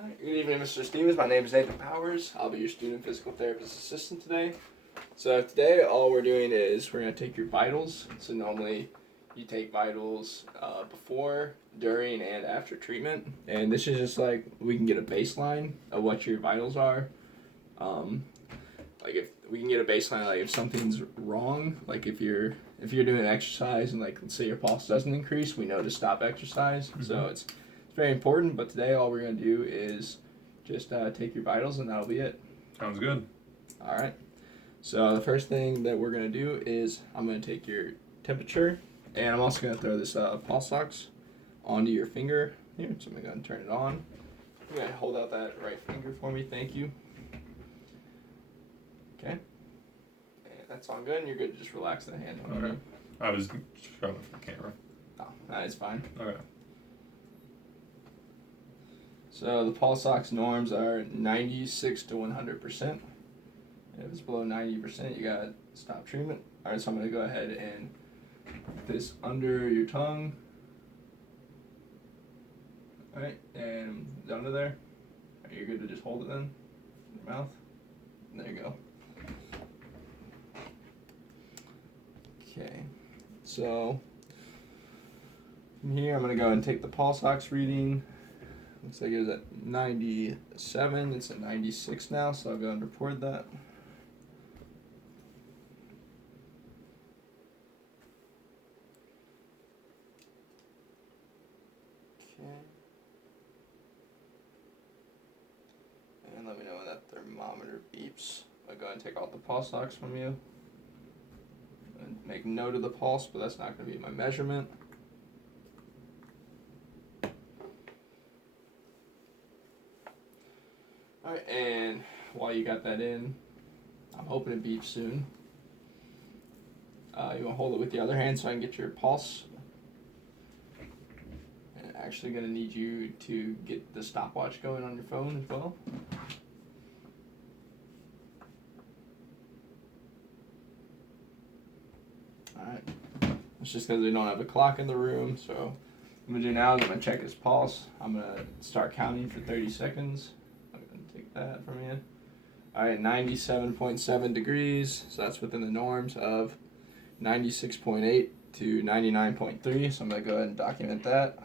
Hi, good evening, Mr. Stevens. My name is Nathan Powers. I'll be your student physical therapist assistant today. So today, all we're doing is we're going to take your vitals. So normally, you take vitals before, during, and after treatment. And this is just like we can get a baseline of what your vitals are. Like if we can get a baseline, like if something's wrong, like if you're doing exercise and like let's say your pulse doesn't increase, we know to stop exercise. Mm-hmm. So it's very important. But today, all we're gonna do is just take your vitals, and that'll be it. Sounds good. All right. So the first thing that we're gonna do is I'm gonna take your temperature, and I'm also gonna throw this pulse ox onto your finger here. So I'm gonna turn it on. You're gonna hold out that right finger for me. Thank you. Okay. And that's all good, and you're good to just relax the hand on Okay. you. I was showing the camera. Oh, that is fine. Okay. So the pulse ox norms are 96 to 100%. If it's below 90%, you gotta stop treatment. All right, so I'm gonna go ahead and put this under your tongue. All right, and under there. All right, you're good to just hold it then, in your mouth. There you go. Okay, so from here I'm gonna go and take the pulse ox reading. Looks like it was at 97. It's at 96 now, so I'll go and report that. Okay. And let me know when that thermometer beeps. I'll go and take out the pulse ox from you. And make note of the pulse, but that's not going to be my measurement. Alright, and while you got that in, I'm hoping it beeps soon. You want to hold it with the other hand so I can get your pulse. And actually going to need you to get the stopwatch going on your phone as well. Alright, it's just because we don't have a clock in the room, so what I'm going to do now is I'm going to check his pulse. I'm going to start counting for 30 seconds. I'm going to take that from you. Alright, 97.7 degrees, so that's within the norms of 96.8 to 99.3, so I'm going to go ahead and document that.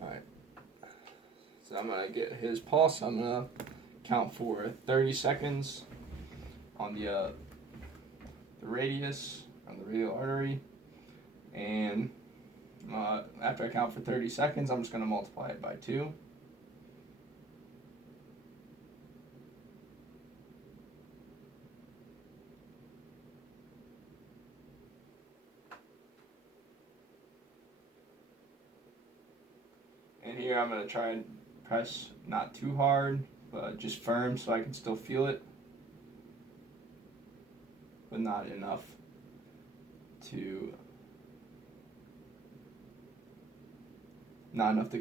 Alright, so I'm going to get his pulse. I'm going to count for 30 seconds on the radius, on the radial artery, and after I count for 30 seconds, I'm just going to multiply it by 2. And here I'm going to try and press not too hard, but just firm so I can still feel it, but not enough to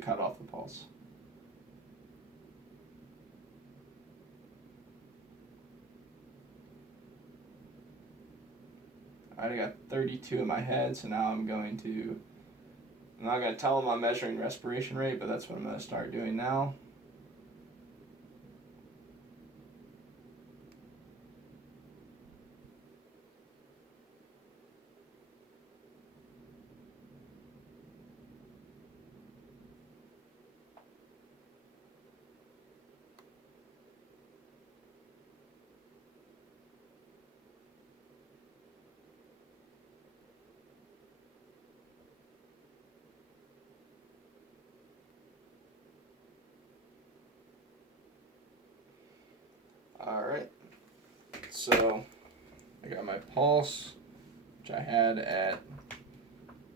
cut off the pulse. Alright, I got 32 in my head, so now I'm not going to tell them I'm measuring respiration rate, but that's what I'm going to start doing now. Alright, so I got my pulse, which I had at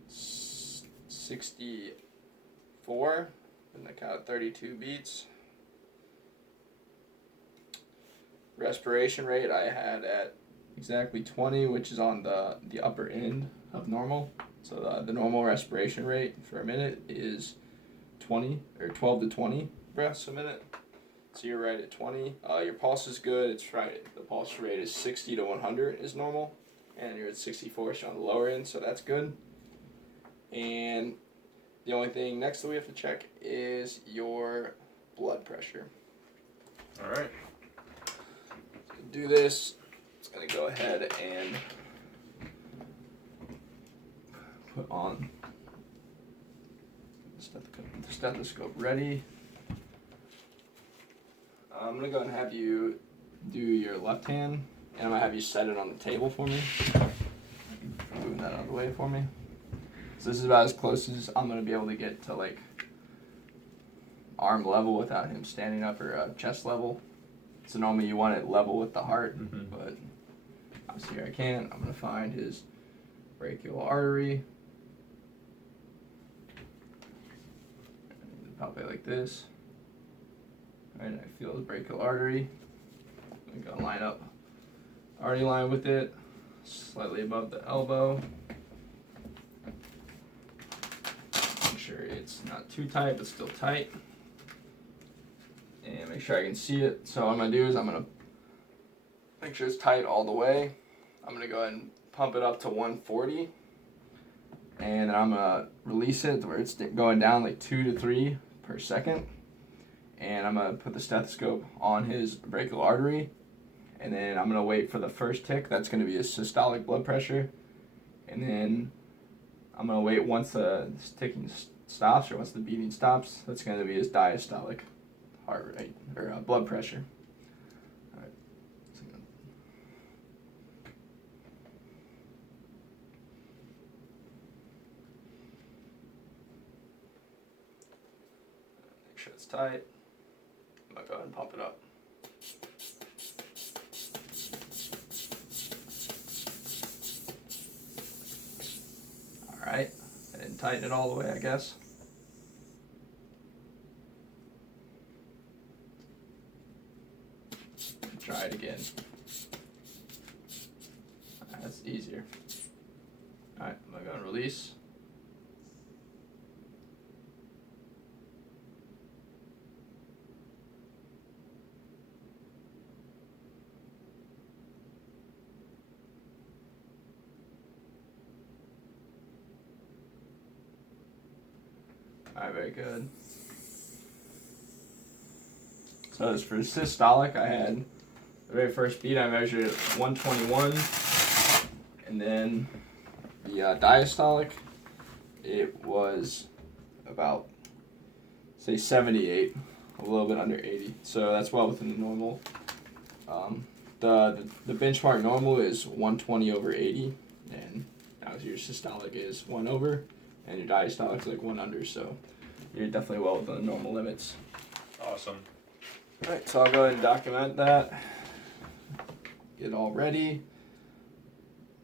64, and I counted 32 beats. Respiration rate I had at exactly 20, which is on the upper end of normal. So the normal respiration rate for a minute is 12 to 20 breaths a minute. So you're right at 20. Your pulse is good. It's right. The pulse rate is 60 to 100 is normal. and you're at 64, so on the lower end, so that's good. And the only thing next that we have to check is your blood pressure. All right. So to do this, it's going to go ahead and put on the stethoscope ready. I'm going to go ahead and have you do your left hand, and I'm going to have you set it on the table for me. Moving that out of the way for me. So this is about as close as I'm going to be able to get to like arm level without him standing up, or chest level. So normally you want it level with the heart, but obviously here I can't. I'm going to find his brachial artery. Palpate like this. Alright, I feel the brachial artery. I'm going to line up. Already line with it, slightly above the elbow. Make sure it's not too tight, but still tight. And make sure I can see it. So what I'm going to do is I'm going to make sure it's tight all the way. I'm going to go ahead and pump it up to 140. And then I'm going to release it to where it's going down like 2 to 3 per second. And I'm going to put the stethoscope on his brachial artery. And then I'm going to wait for the first tick. That's going to be his systolic blood pressure. And then I'm going to wait once the ticking stops, or once the beating stops. That's going to be his diastolic heart rate, or blood pressure. All right. Make sure it's tight. I'm going to go ahead and pump it up. Alright, I didn't tighten it all the way, I guess. Try it again. Alright, that's easier. Alright, I'm going to release. Alright, very good. So as for systolic, I had the very first beat I measured at 121, and then the diastolic, it was about, say, 78, a little bit under 80. So that's well within the normal. The benchmark normal is 120 over 80, and obviously your systolic is 1 over, and your diastolic is like 1 under. So you're definitely well within the normal limits. Awesome. Alright, so I'll go ahead and document that. Get it all ready.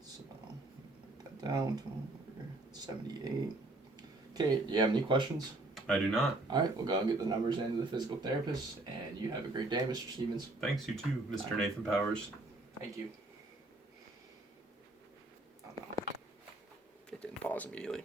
So, write that down. 78. Okay, do you have any questions? I do not. Alright, we'll go and get the numbers into the physical therapist, and you have a great day, Mr. Stevens. Thanks, you too, Mr. Nathan Powers. Thank you. Oh, no. It didn't pause immediately.